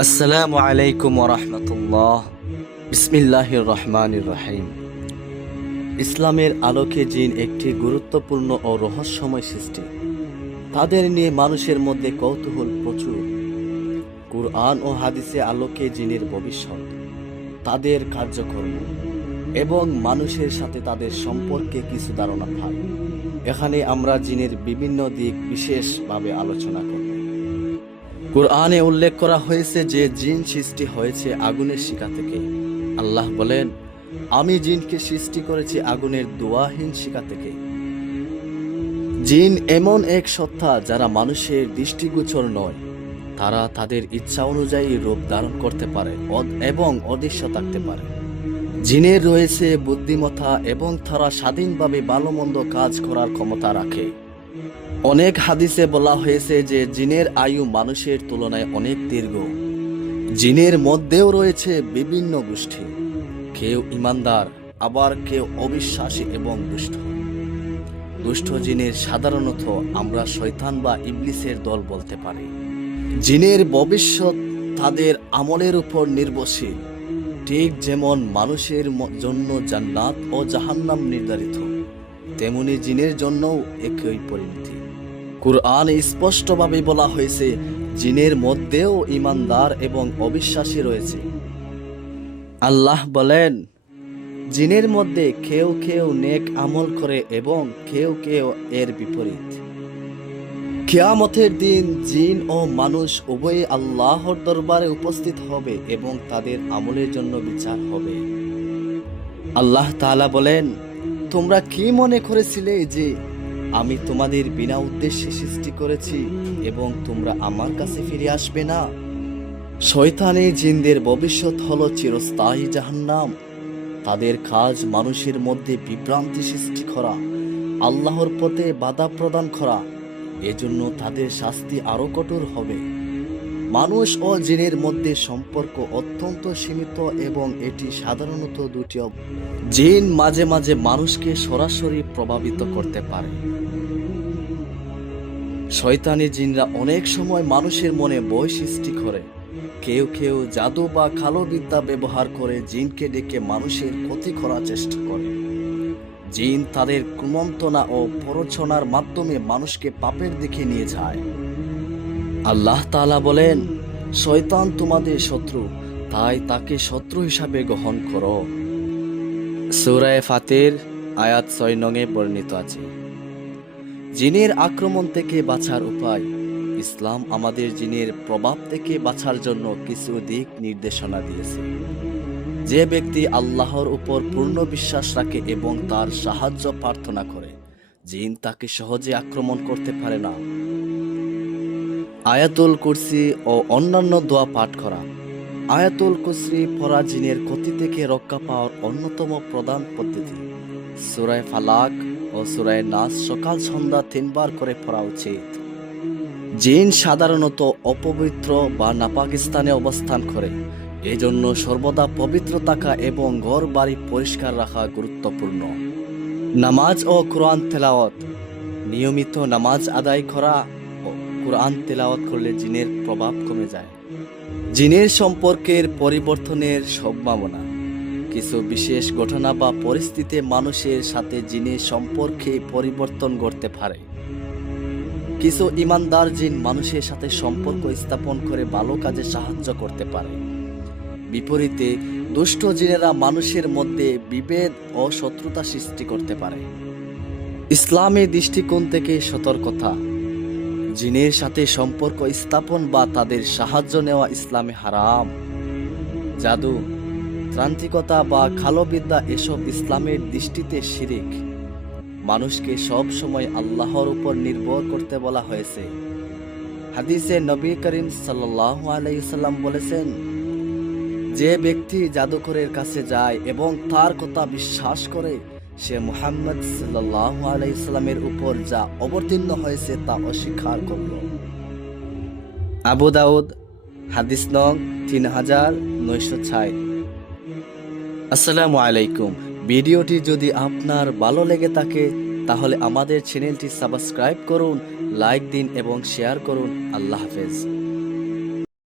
আসসালামু আলাইকুম রহমতুল্লাহ। বিসমিল্লাহির রহমানির রহিম ইসলামের আলোকে জিন একটি গুরুত্বপূর্ণ ও রহস্যময় সৃষ্টি। তাদের নিয়ে মানুষের মধ্যে কৌতূহল প্রচুর। কুরআন ও হাদিসে আলোকে জিনের ভবিষ্যৎ, তাদের কার্যকর্ম এবং মানুষের সাথে তাদের সম্পর্কে কিছু ধারণা পাই এখানে আমরা জিনের বিভিন্ন দিক বিশেষভাবে আলোচনা করব। কোরআনে উল্লেখ করা হয়েছে যে জিন সৃষ্টি হয়েছে আগুনের শিকা থেকে। আল্লাহ বলেন, আমি জিনকে সৃষ্টি করেছি আগুনের দোয়াহীন শিকা থেকে। জিন এমন এক সত্তা যারা মানুষের দৃষ্টিগোচর নয়। তারা তাদের ইচ্ছা অনুযায়ী রূপ ধারণ করতে পারে এবং অদৃশ্য থাকতে পারে। জিনের রয়েছে বুদ্ধিমত্তা এবং তারা স্বাধীনভাবে ভালো মন্দ কাজ করার ক্ষমতা রাখে। অনেক হাদিসে বলা হয়েছে যে জিনের আয়ু মানুষের তুলনায় অনেক দীর্ঘ। জিনের মধ্যেও রয়েছে বিভিন্ন গোষ্ঠী। কেউ ইমানদার, আবার কেউ অবিশ্বাসী এবং দুষ্ট। দুষ্ট জিনের সাধারণত আমরা শয়তান বা ইবলিসের দল বলতে পারি। জিনের ভবিষ্যৎ তাদের আমলের উপর নির্ভরশীল। ঠিক যেমন মানুষের জন্য জান্নাত ও জাহান্নাম নির্ধারিত, তেমনি জিনের জন্যও একই পরিণতি। কুরআনে স্পষ্টভাবে বলা হয়েছে, জিনের মধ্যেও ইমানদার এবং অবিশ্বাসী রয়েছে। আল্লাহ বলেন, জিনের মধ্যে কেউ কেউ নেক আমল করে এবং কেউ কেউ এর বিপরীত। কেয়ামতের দিন জিন ও মানুষ উভয়ে আল্লাহর দরবারে উপস্থিত হবে এবং তাদের আমলের জন্য বিচার হবে। আল্লাহ তাআলা বলেন, তোমরা কি মনে করেছিলে যে আমি তোমাদের বিনা উদ্দেশ্যে সৃষ্টি করেছি এবং তোমরা আমার কাছে ফিরে আসবে না। শয়তানি জিনদের ভবিষ্যৎ হলো চিরস্থায়ী জাহান্নাম। তাদের কাজ মানুষের মধ্যে বিভ্রান্তি সৃষ্টি করা, আল্লাহর পথে বাধা প্রদান করা, এজন্য তাদের শাস্তি আরও কঠোর হবে। মানুষ ও জিনের মধ্যে সম্পর্ক অত্যন্ত সীমিত এবং এটি সাধারণত দুটি জিন মাঝে মাঝে মানুষকে সরাসরি প্রভাবিত করতে পারে। শয়তানি জিনরা অনেক সময় মানুষের মনে বই সৃষ্টি করে। কেউ কেউ জাদু বা কালো বিদ্যা ব্যবহার করে জিনকে ডেকে মানুষের ক্ষতি করার চেষ্টা করে। জিন তাদের কুমন্তনা ও প্ররোচনার মাধ্যমে মানুষকে পাপের দিকে নিয়ে যায়। আল্লাহ তাআলা বলেন, শয়তান তোমাদের শত্রু, তাই তাকে শত্রু হিসাবে গ্রহণ করো। সূরায়ে ফাতির, আয়াত ছয় নঙে বর্ণিত আছে। জিনের আক্রমণ থেকে বাঁচার উপায়। ইসলাম আমাদের জিনের প্রভাব থেকে বাঁচার জন্য কিছু দিক নির্দেশনা দিয়েছে। যে ব্যক্তি আল্লাহর উপর পূর্ণ বিশ্বাস রাখে এবং তার সাহায্য প্রার্থনা করে, জিন তাকে সহজে আক্রমণ করতে পারে না। আয়াতুল কুরসি ও অন্যান্য দোয়া পাঠ করা। আয়াতুল কুরসি পড়া জিনের ক্ষতি থেকে রক্ষা পাওয়ার অন্যতম প্রধান পদ্ধতি। সুরায় ফালাক সুরায় নাস সকাল সন্ধ্যা তিনবার করে পড়া উচিত। জিন সাধারণত অপবিত্র বা নাপাকিস্তানে অবস্থান করে। এজন্য সর্বদা পবিত্র থাকা এবং ঘর বাড়ি পরিষ্কার রাখা গুরুত্বপূর্ণ। নামাজ ও কোরআন তেলাওয়াত। নিয়মিত নামাজ আদায় করা ও কোরআন তেলাওয়াত করলে জিনের প্রভাব কমে যায়। জিনের সম্পর্কের পরিবর্তনের সম্ভাবনা। কিছু বিশেষ ঘটনা বা পরিস্থিতি মানুষের সাথে জিনের সম্পর্কে পরিবর্তন করতে পারে। কিছু ইমানদার জিন মানুষের সাথে সম্পর্ক স্থাপন করে ভালো কাজে সাহায্য করতে পারে। বিপরীতে, দুষ্ট জিনেরা মানুষের মধ্যে বিভেদ ও শত্রুতা সৃষ্টি করতে পারে। ইসলামী দৃষ্টিকোণ থেকে সতর্কতা। জিনের সাথে সম্পর্ক স্থাপন বা তাদের সাহায্য নেওয়া ইসলামে হারাম। জাদু। ত্রান্তিকতা বা খালো বিদ্যা এসব ইসলামের দৃষ্টিতে শিরিক। মানুষকে সব সময় আল্লাহর উপর নির্ভর করতে বলা হয়েছে। হাদিসে নবী করিম সাল্লাম বলেছেন, যে ব্যক্তি জাদুকরের কাছে যায় এবং তার কথা বিশ্বাস করে, সে মুহাম্মদ সাল্লাল্লাহু আলাইহি সাল্লামের উপর যা অবতীর্ণ হয়েছে তা অস্বীকার করল। আবু দাউদ, হাদিস নং তিন হাজার নয়শো ছয়। আসসালামু আলাইকুম। ভিডিওটি যদি আপনার ভালো লেগে থাকে, তাহলে আমাদের চ্যানেলটি সাবস্ক্রাইব করুন, লাইক দিন এবং শেয়ার করুন। আল্লাহ হাফেজ।